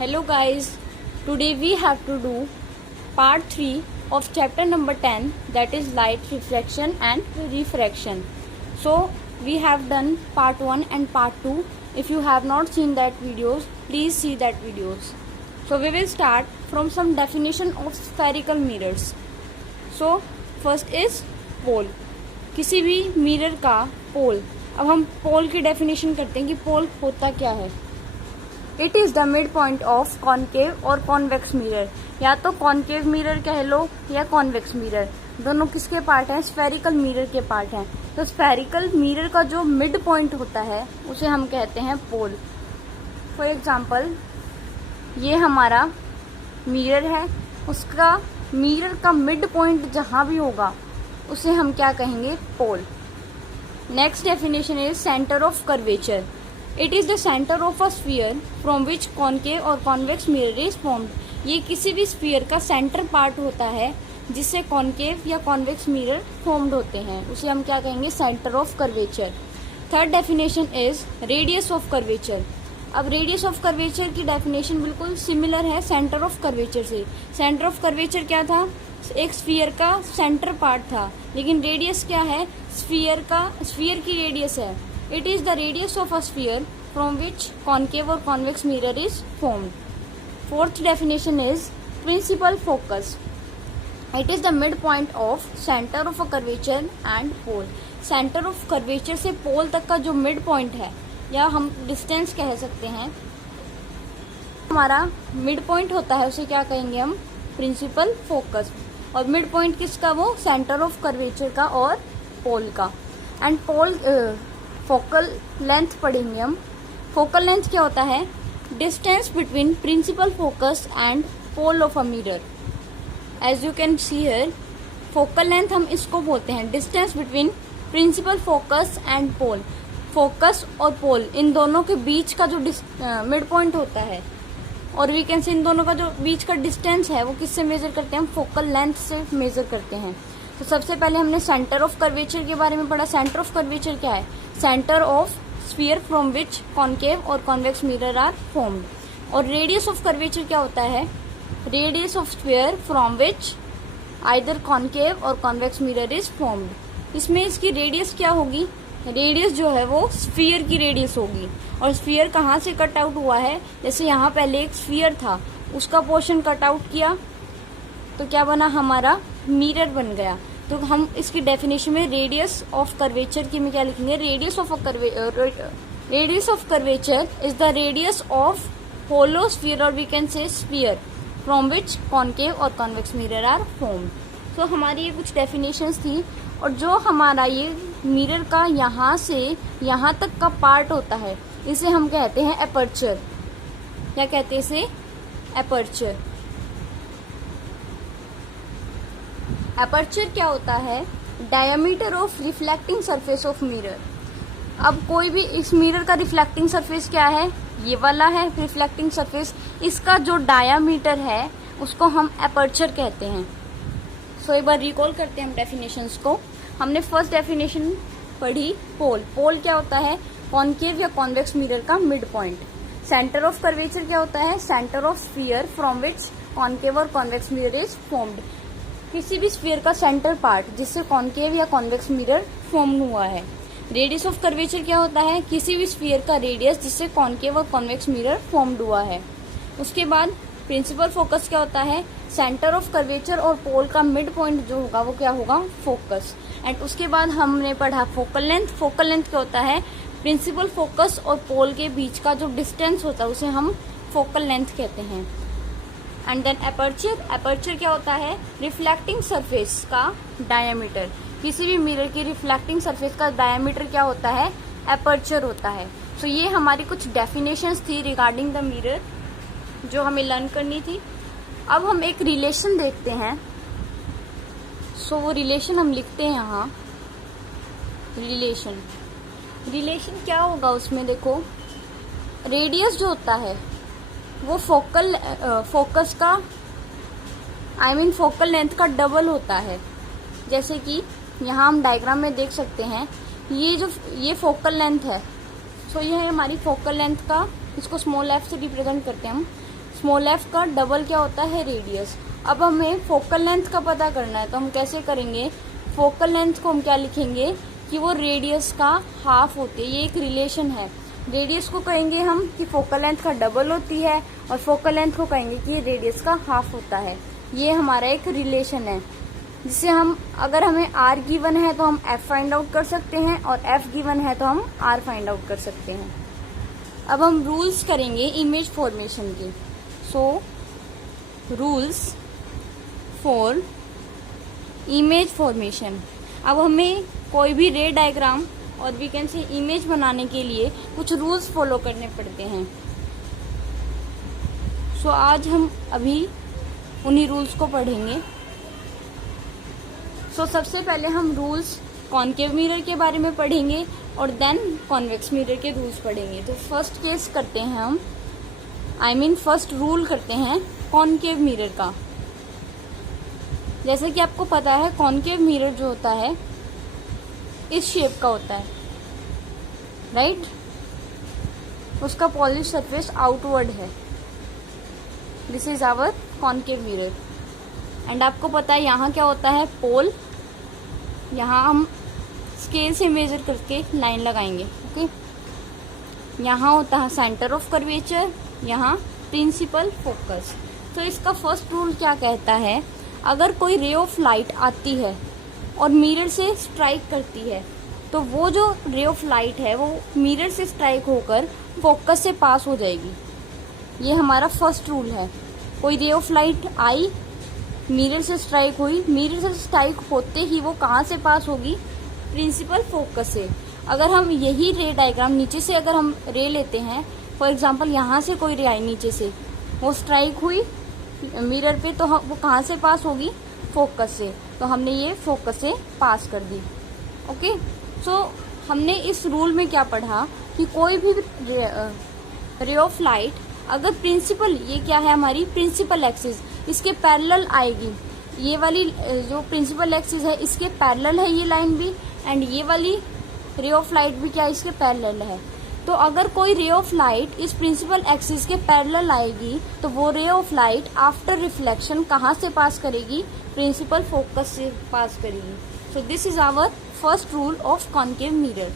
Hello guys, today we have to do part 3 of chapter number 10, that is light reflection and refraction. So we have done part 1 and part 2. If you have not seen that videos, please see that videos. So we will start from some definition of spherical mirrors. So first is pole. किसी भी mirror का पोल. अब हम पोल की definition करते हैं कि पोल होता क्या है. It is the mid point of concave और कॉन्वेक्स मिरर. या तो कॉनकेव मिरर कह लो या कॉन्वेक्स मिरर, दोनों किसके पार्ट हैं? स्फेरिकल मिरर के पार्ट हैं. तो स्फेरिकल मिरर का जो मिड पॉइंट होता है उसे हम कहते हैं पोल. फॉर एग्जांपल ये हमारा मिरर है, उसका मिरर का मिड पॉइंट जहाँ भी होगा उसे हम क्या कहेंगे? Pole. Next definition is centre of curvature. It is the centre of a sphere from which concave और कॉन्वेक्स मिरर इज फॉर्म्ड. ये किसी भी स्फीयर का सेंटर पार्ट होता है जिससे कॉनकेव या कॉन्वेक्स मिरर फॉर्म्ड होते हैं, उसे हम क्या कहेंगे? Centre of curvature. Third definition is radius of curvature. अब रेडियस ऑफ कर्वेचर की डेफिनेशन बिल्कुल सिमिलर है सेंटर ऑफ कर्वेचर से. सेंटर ऑफ कर्वेचर क्या था? एक स्फीयर का सेंटर पार्ट था, लेकिन रेडियस क्या है? स्फीयर की रेडियस है. It is the radius of a sphere from which concave और convex mirror is formed. Fourth definition is principal focus. It is the mid point of centre of a curvature and pole. Centre of curvature से pole तक का जो mid point है, या हम distance कह सकते हैं, हमारा मिड पॉइंट होता है, उसे क्या कहेंगे हम? Principal focus. और मिड पॉइंट किसका? वो सेंटर ऑफ कर्वेचर का और पोल का. एंड पोल फोकल लेंथ पढ़ेंगे हम. फोकल लेंथ क्या होता है? Distance between principal focus and pole of a mirror. As you can see here, focal length हम इसको बोलते हैं, distance between principal focus and pole. Focus और पोल इन दोनों के बीच का जो मिड पॉइंट होता है, और वी कैन से इन दोनों का जो बीच का डिस्टेंस है वो किससे मेजर करते हैं? हम फोकल लेंथ से मेजर करते हैं. तो सबसे पहले हमने सेंटर ऑफ कर्वेचर के बारे में पढ़ा. सेंटर ऑफ कर्वेचर क्या है? Centre of sphere from which concave और कॉन्वेक्स मिरर आर फॉर्म्ड. और रेडियस ऑफ कर्वेचर क्या होता है? Radius of sphere from which either concave और कॉन्वेक्स मिरर इज फॉर्म्ड. इसमें इसकी रेडियस क्या होगी? रेडियस जो है वो स्फीयर की रेडियस होगी. और स्फीयर कहाँ से कट आउट हुआ है? जैसे यहाँ पहले एक स्फीयर था, उसका पोर्शन कट आउट किया तो क्या बना? हमारा मिरर बन गया. तो हम इसकी डेफिनेशन में रेडियस ऑफ कर्वेचर की में क्या लिखेंगे? Radius of curvature is the radius of hollow sphere, और we can say sphere from which concave और कॉन्वेक्स मिरर आर फॉर्म्ड. तो हमारी ये कुछ डेफिनेशंस थी. और जो हमारा ये मिरर का यहाँ से यहाँ तक का पार्ट होता है, इसे हम कहते हैं एपर्चर. क्या कहते हैं इसे? एपर्चर. एपर्चर क्या होता है? Diameter of reflecting surface of mirror. अब कोई भी इस मिरर का रिफ्लेक्टिंग सरफेस क्या है? ये वाला है रिफ्लेक्टिंग सरफेस. इसका जो डायमीटर है उसको हम एपर्चर कहते हैं. सो एक बार रिकॉल करते हैं हम डेफिनेशंस को. हमने फर्स्ट डेफिनेशन पढ़ी पोल. पोल क्या होता है? कॉनकेव या कॉन्वेक्स मिरर का mid point. Centre of curvature क्या होता है? Centre of sphere from which concave और कॉन्वेक्स मिरर इज फॉर्म्ड. किसी भी स्फीयर का सेंटर पार्ट जिससे कॉनकेव या कॉन्वेक्स मिरर फॉर्म हुआ है. रेडियस ऑफ कर्वेचर क्या होता है? किसी भी स्फीयर का रेडियस जिससे कॉनकेव और कॉन्वेक्स मिरर फॉर्म्ड हुआ है. उसके बाद प्रिंसिपल फोकस क्या होता है? सेंटर ऑफ कर्वेचर और पोल का मिड पॉइंट जो होगा वो क्या होगा? फोकस. एंड उसके बाद हमने पढ़ा फोकल लेंथ. फोकल लेंथ क्या होता है? प्रिंसिपल फोकस और पोल के बीच का जो डिस्टेंस होता है उसे हम फोकल लेंथ कहते हैं. And then aperture. एपर्चर क्या होता है? रिफ्लेक्टिंग सरफेस का डायमीटर. किसी भी मिरर की रिफ्लेक्टिंग सरफेस का डायमीटर क्या होता है? एपर्चर होता है. सो ये हमारी कुछ डेफिनेशंस थी रिगार्डिंग द मिरर जो हमें लर्न करनी थी. अब हम एक रिलेशन देखते हैं. सो वो रिलेशन हम लिखते हैं यहाँ. रिलेशन क्या होगा उसमें? देखो, रेडियस जो होता है वो फोकस का फोकल लेंथ का डबल होता है. जैसे कि यहाँ हम डायग्राम में देख सकते हैं, ये फोकल लेंथ है. सो ये है हमारी फोकल लेंथ का, इसको स्मॉल एफ से रिप्रेजेंट करते हैं हम. स्मॉल एफ का डबल क्या होता है, रेडियस। अब हमें फोकल लेंथ का पता करना है, तो हम कैसे करेंगे, फोकल लेंथ को हम क्या लिखेंगे कि वो रेडियस का हाफ होती है। ये एक रिलेशन है। रेडियस को कहेंगे हम कि फोकल लेंथ का डबल होती है, और फोकल लेंथ को कहेंगे कि रेडियस का हाफ होता है। ये हमारा एक रिलेशन है, जिससे हम, अगर हमें आर गिवन है तो हम एफ फाइंड आउट कर सकते हैं, और एफ गिवन है तो हम आर फाइंड आउट कर सकते हैं। अब हम रूल्स करेंगे इमेज फॉर्मेशन के। So rules for image formation. अब हमें कोई भी रे डायग्राम और वी कैन से इमेज बनाने के लिए कुछ रूल्स फॉलो करने पड़ते हैं। सो आज हम अभी उन्हीं रूल्स को पढ़ेंगे। सो सबसे पहले हम रूल्स कॉनकेव मिरर के बारे में पढ़ेंगे, और देन कॉन्वेक्स मिरर के रूल्स पढ़ेंगे। तो फर्स्ट केस करते हैं हम, फर्स्ट रूल करते हैं कॉनकेव मिरर का। जैसे कि आपको पता है कॉनकेव मिरर जो होता है इस शेप का होता है, राइट। उसका पॉलिश सरफेस आउटवर्ड है। This is our concave mirror. And आपको पता है यहाँ क्या होता है, पोल। यहाँ हम स्केल से मेजर करके लाइन लगाएंगे, ओके। यहाँ होता है सेंटर ऑफ कर्वेचर, यहाँ प्रिंसिपल फोकस। तो इसका फर्स्ट रूल क्या कहता है, अगर कोई रे ऑफ लाइट आती है और मिरर से स्ट्राइक करती है, तो वो जो रे ऑफ लाइट है वो मिरर से स्ट्राइक होकर फोकस से पास हो जाएगी। ये हमारा फर्स्ट रूल है। कोई ray of light I, mirror से स्ट्राइक हुई, मिरर से स्ट्राइक होते ही वो कहाँ से पास होगी, प्रिंसिपल फोकस से। अगर हम यही रे डायग्राम नीचे से अगर हम रे लेते हैं, फॉर एग्जांपल यहाँ से कोई रे आई नीचे से, वो स्ट्राइक हुई मिरर पे, तो वो कहाँ से पास होगी, फोकस से। तो हमने ये फोकस से पास कर दी, ओके। सो हमने इस रूल में क्या पढ़ा कि कोई भी रे ऑफ लाइट अगर प्रिंसिपल, ये क्या है हमारी प्रिंसिपल एक्सिस, इसके पैरेलल आएगी। ये वाली जो प्रिंसिपल एक्सिस है इसके पैरेलल है ये लाइन भी, एंड ये वाली रे ऑफ लाइट भी क्या इसके पैरेलल है। तो अगर कोई रे ऑफ लाइट इस प्रिंसिपल एक्सिस के पैरेलल आएगी, तो वो रे ऑफ लाइट आफ्टर रिफ्लेक्शन कहाँ से पास करेगी, प्रिंसिपल फोकस से पास करेगी। So this is our first rule of concave mirror.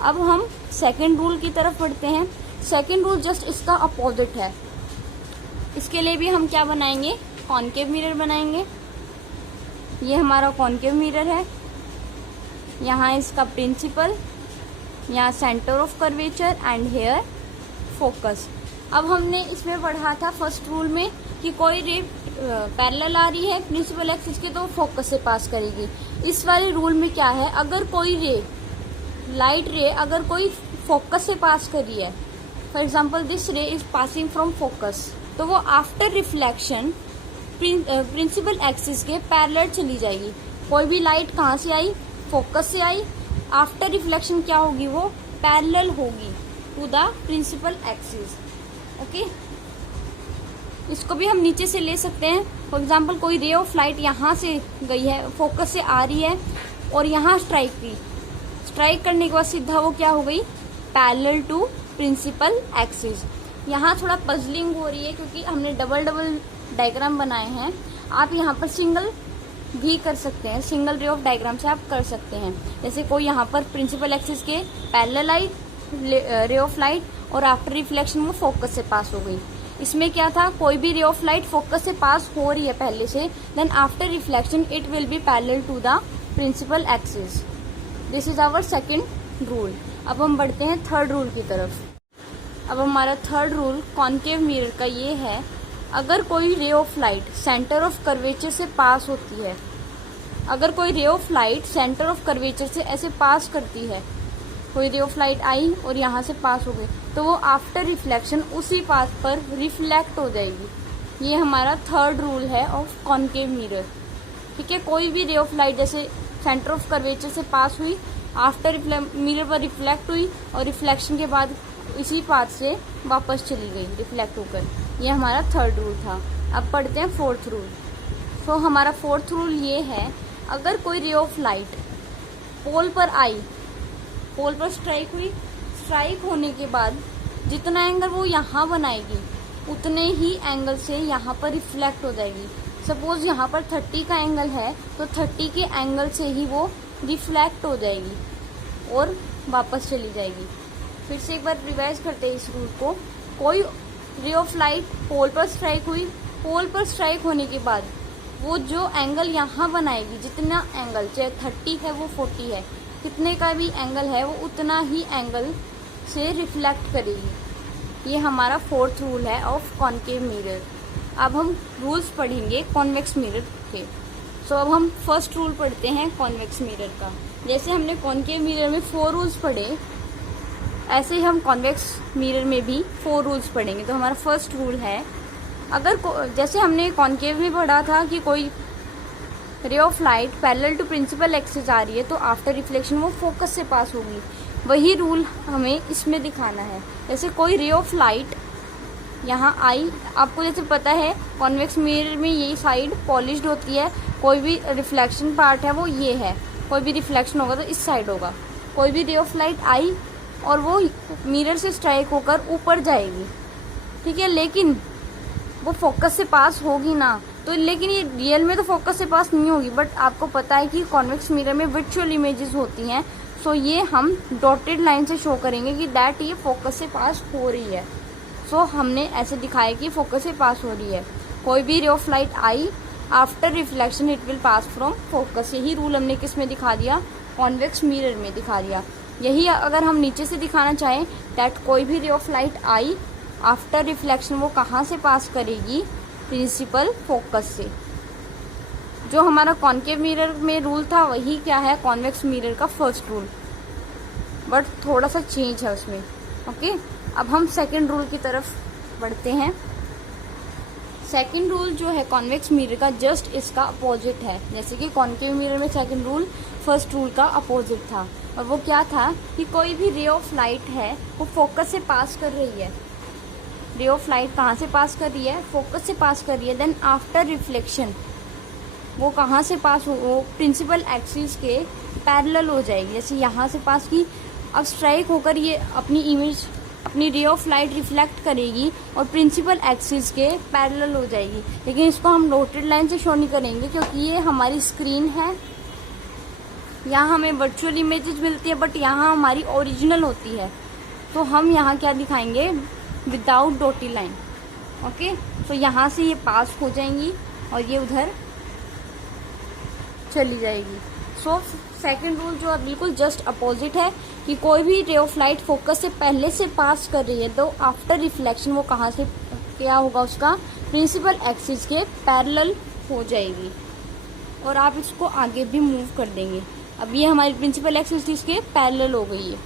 अब हम सेकेंड रूल की तरफ बढ़ते हैं। सेकेंड रूल जस्ट इसका अपोजिट है। इसके लिए भी हम क्या बनाएंगे, कॉनकेव मिरर बनाएंगे। ये हमारा कॉनकेव मिरर है, यहाँ इसका प्रिंसिपल, यहाँ centre of curvature, and here focus. अब हमने इसमें पढ़ा था फर्स्ट रूल में कि कोई रे पैरेलल आ रही है प्रिंसिपल एक्सिस के, तो फोकस से पास करेगी। इस वाले रूल में क्या है, अगर कोई रे, लाइट रे अगर कोई फोकस से पास कर रही है, फॉर एग्जाम्पल दिस रे इज पासिंग फ्रॉम फोकस, तो वो आफ्टर रिफ्लेक्शन प्रिंसिपल एक्सिस के पैरेलल चली जाएगी। कोई भी लाइट कहाँ से आई, फोकस से आई, आफ्टर रिफ्लेक्शन क्या होगी, वो पैरेलल होगी to the principal axis, okay. इसको भी हम नीचे से ले सकते हैं। फॉर एग्जाम्पल कोई रे ऑफ लाइट यहाँ से गई है, फोकस से आ रही है, और यहाँ स्ट्राइक की, स्ट्राइक करने के बाद सीधा वो क्या हो गई, पैरेलल टू प्रिंसिपल एक्सिस। यहाँ थोड़ा पजलिंग हो रही है क्योंकि हमने डबल डबल डायग्राम बनाए हैं। आप यहाँ पर सिंगल भी कर सकते हैं, सिंगल रे ऑफ डायग्राम से आप कर सकते हैं। जैसे कोई यहाँ पर प्रिंसिपल एक्सिस के पैरेलल आई रे ऑफ लाइट, और आफ्टर रिफ्लेक्शन वो फोकस से पास हो गई। इसमें क्या था, कोई भी रे ऑफ लाइट फोकस से पास हो रही है पहले से, then after reflection it will be parallel to the principal axis. This is our second rule. अब हम बढ़ते हैं थर्ड रूल की तरफ। अब हमारा थर्ड रूल कॉनकेव मिरर का ये है, अगर कोई ray of light centre of curvature से पास होती है, अगर कोई ray of light centre of curvature से ऐसे पास करती है, कोई रे ऑफ लाइट आई और यहाँ से पास हो गई, तो वो आफ्टर रिफ्लेक्शन उसी पाथ पर रिफ्लेक्ट हो जाएगी। ये हमारा थर्ड रूल है ऑफ कॉनकेव मिरर, ठीक है। कोई भी रे ऑफ लाइट जैसे सेंटर ऑफ कर्वेचर से पास हुई, आफ्टर मिरर पर रिफ्लेक्ट हुई, और रिफ्लेक्शन के बाद इसी पाथ से वापस चली गई रिफ्लेक्ट होकर। ये हमारा थर्ड रूल था। अब पढ़ते हैं फोर्थ रूल। तो हमारा फोर्थ रूल ये है, अगर कोई रे ऑफ लाइट पोल पर आई, पोल पर स्ट्राइक हुई, स्ट्राइक होने के बाद जितना एंगल वो यहाँ बनाएगी उतने ही एंगल से यहाँ पर रिफ्लेक्ट हो जाएगी। सपोज यहाँ पर 30 का एंगल है तो 30 के एंगल से ही वो रिफ्लेक्ट हो जाएगी और वापस चली जाएगी। फिर से एक बार रिवाइज करते हैं इस रूल को। कोई रे ऑफ लाइट पोल पर स्ट्राइक हुई, पोल पर स्ट्राइक होने के बाद वो जो एंगल यहाँ बनाएगी, जितना एंगल, चाहे 30 है वो 40 है, कितने का भी एंगल है वो उतना ही एंगल से रिफ्लेक्ट करेगी। ये हमारा 4th रूल है ऑफ कॉन्केव मिरर। अब हम रूल्स पढ़ेंगे कॉन्वेक्स मिरर के। सो अब हम फर्स्ट रूल पढ़ते हैं कॉन्वेक्स मिरर का। जैसे हमने कॉन्केव मिरर में 4 रूल्स पढ़े, ऐसे ही हम कॉन्वेक्स मिरर में भी 4 रूल्स पढ़ेंगे। तो हमारा फर्स्ट रूल है, अगर जैसे हमने कॉन्केव में पढ़ा था कि कोई ray of light parallel to principal axis आ रही है तो आफ्टर रिफ्लेक्शन वो फोकस से पास होगी, वही रूल हमें इसमें दिखाना है। जैसे कोई रे ऑफ लाइट यहाँ आई, आपको जैसे पता है कॉन्वेक्स मिरर में यही साइड पॉलिश्ड होती है, कोई भी रिफ्लेक्शन पार्ट है वो ये है, कोई भी रिफ्लेक्शन होगा तो इस साइड होगा। कोई भी रे ऑफ लाइट आई और वो मिरर से स्ट्राइक होकर ऊपर जाएगी, ठीक है, लेकिन वो फोकस से पास होगी ना, तो लेकिन ये रियल में तो फोकस से पास नहीं होगी। बट आपको पता है कि कॉन्वेक्स मिरर में वर्चुअल इमेजेस होती हैं, सो ये हम डॉटेड लाइन से शो करेंगे कि दैट ये फोकस से पास हो रही है। सो हमने ऐसे दिखाया कि फोकस से पास हो रही है। कोई भी ray of light I, after reflection it will pass from focus. यही रूल हमने किस में दिखा दिया, कॉन्वेक्स मिरर में दिखा दिया। यही अगर हम नीचे से दिखाना चाहें, दैट कोई भी ray of light I, after reflection वो कहाँ से पास करेगी, प्रिंसिपल फोकस से। जो हमारा कॉन्केव मिरर में रूल था वही क्या है, कॉन्वेक्स मिरर का फर्स्ट रूल, बट थोड़ा सा चेंज है उसमें। ओके, अब हम सेकंड रूल की तरफ बढ़ते हैं। सेकंड रूल जो है कॉन्वेक्स मिरर का जस्ट इसका अपोजिट है। जैसे कि कॉन्केव मिरर में सेकंड रूल फर्स्ट रूल का अपोजिट था, और वो क्या था कि कोई भी रे ऑफ लाइट है वो फोकस से पास कर रही है। रे ऑफ लाइट कहाँ से पास कर रही है, फोकस से पास कर रही है। देन आफ्टर रिफ्लेक्शन वो कहाँ से पास हो, वो प्रिंसिपल एक्सिस के पैरेलल हो जाएगी। जैसे यहाँ से पास की, अब स्ट्राइक होकर ये अपनी इमेज, अपनी रे ऑफ लाइट रिफ्लेक्ट करेगी और प्रिंसिपल एक्सिस के पैरेलल हो जाएगी। लेकिन इसको हम डॉटेड लाइन से शो नहीं करेंगे क्योंकि ये हमारी स्क्रीन है, यहाँ हमें वर्चुअल इमेजेस मिलती है बट यहाँ हमारी ओरिजिनल होती है। तो हम यहाँ क्या दिखाएंगे, विदाउट डॉटेड लाइन। ओके, तो यहाँ से ये पास हो जाएंगी और ये उधर चली जाएगी। सो सेकंड रूल जो बिल्कुल जस्ट अपोजिट है कि कोई भी रे ऑफ लाइट फोकस से पहले से पास कर रही है तो आफ्टर रिफ्लेक्शन वो कहाँ से क्या होगा, उसका प्रिंसिपल एक्सिस के पैरेलल हो जाएगी और आप इसको आगे भी मूव कर देंगे। अब ये हमारी प्रिंसिपल एक्सिस इसके पैरेलल हो गई है।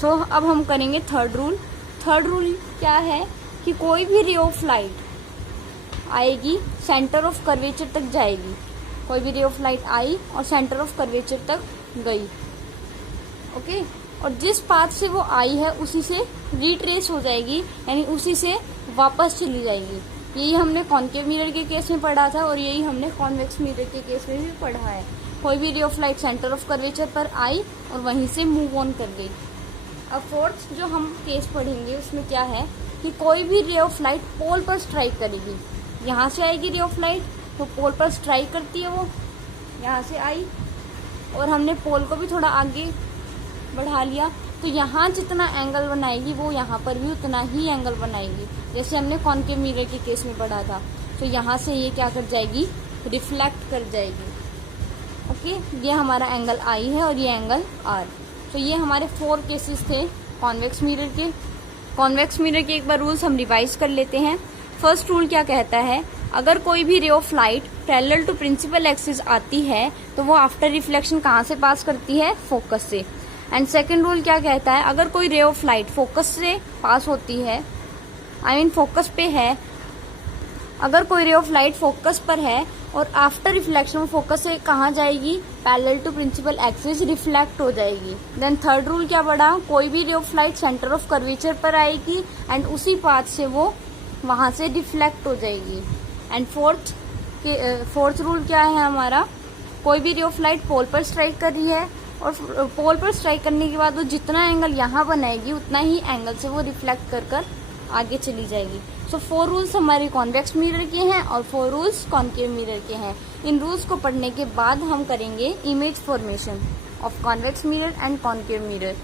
सो अब हम करेंगे थर्ड रूल। थर्ड रूल क्या है कि कोई भी रे ऑफ लाइट आएगी, सेंटर ऑफ कर्वेचर तक जाएगी। कोई भी रे ऑफ लाइट आई और सेंटर ऑफ कर्वेचर तक गई। ओके, और जिस पाथ से वो आई है उसी से रिट्रेस हो जाएगी, यानी उसी से वापस चली जाएगी। यही हमने कॉन्केव मिरर के केस में पढ़ा था और यही हमने कॉन्वेक्स मिरर के केस में भी पढ़ा है। कोई भी ray of light centre of curvature पर आई और वहीं से मूव ऑन कर गई। अब फोर्थ जो हम केस पढ़ेंगे उसमें क्या है कि कोई भी रे ऑफ लाइट पोल पर स्ट्राइक करेगी। यहाँ से आएगी रे ऑफ लाइट तो पोल पर स्ट्राइक करती है, वो यहाँ से आई और हमने पोल को भी थोड़ा आगे बढ़ा लिया तो यहाँ जितना एंगल बनाएगी वो यहाँ पर भी उतना ही एंगल बनाएगी, जैसे हमने कॉन्केव मिरर के केस में पढ़ा था। तो यहाँ से ये क्या कर जाएगी, रिफ्लेक्ट कर जाएगी। ओके, ये हमारा एंगल आई है और ये एंगल आर। तो ये हमारे 4 केसेस थे कॉन्वेक्स मिरर के। कॉन्वेक्स मिरर के एक बार रूल्स हम रिवाइज कर लेते हैं। फर्स्ट रूल क्या कहता है, अगर कोई भी ray of light parallel to principal axis आती है तो वो आफ्टर रिफ्लेक्शन कहाँ से पास करती है, फोकस से। एंड सेकंड रूल क्या कहता है, अगर कोई रे ऑफ लाइट फोकस से पास होती है, फोकस पे है, अगर कोई रे ऑफ लाइट फोकस पर है और आफ्टर रिफ्लेक्शन फोकस से कहाँ जाएगी, parallel to principal axis reflect हो जाएगी। देन थर्ड रूल क्या पढ़ा, कोई भी ray of light centre of curvature पर आएगी एंड उसी पाथ से वो वहाँ से रिफ्लेक्ट हो जाएगी। एंड फोर्थ रूल क्या है हमारा, कोई भी रे ऑफ लाइट पोल पर स्ट्राइक कर रही है और पोल पर स्ट्राइक करने के बाद वो जितना एंगल यहाँ बनाएगी उतना ही एंगल से वो रिफ्लेक्ट कर आगे चली जाएगी। सो 4 रूल्स हमारे कॉन्वेक्स मिरर के हैं और 4 रूल्स कॉन्केव मिरर के हैं। इन रूल्स को पढ़ने के बाद हम करेंगे image formation of convex mirror and concave mirror.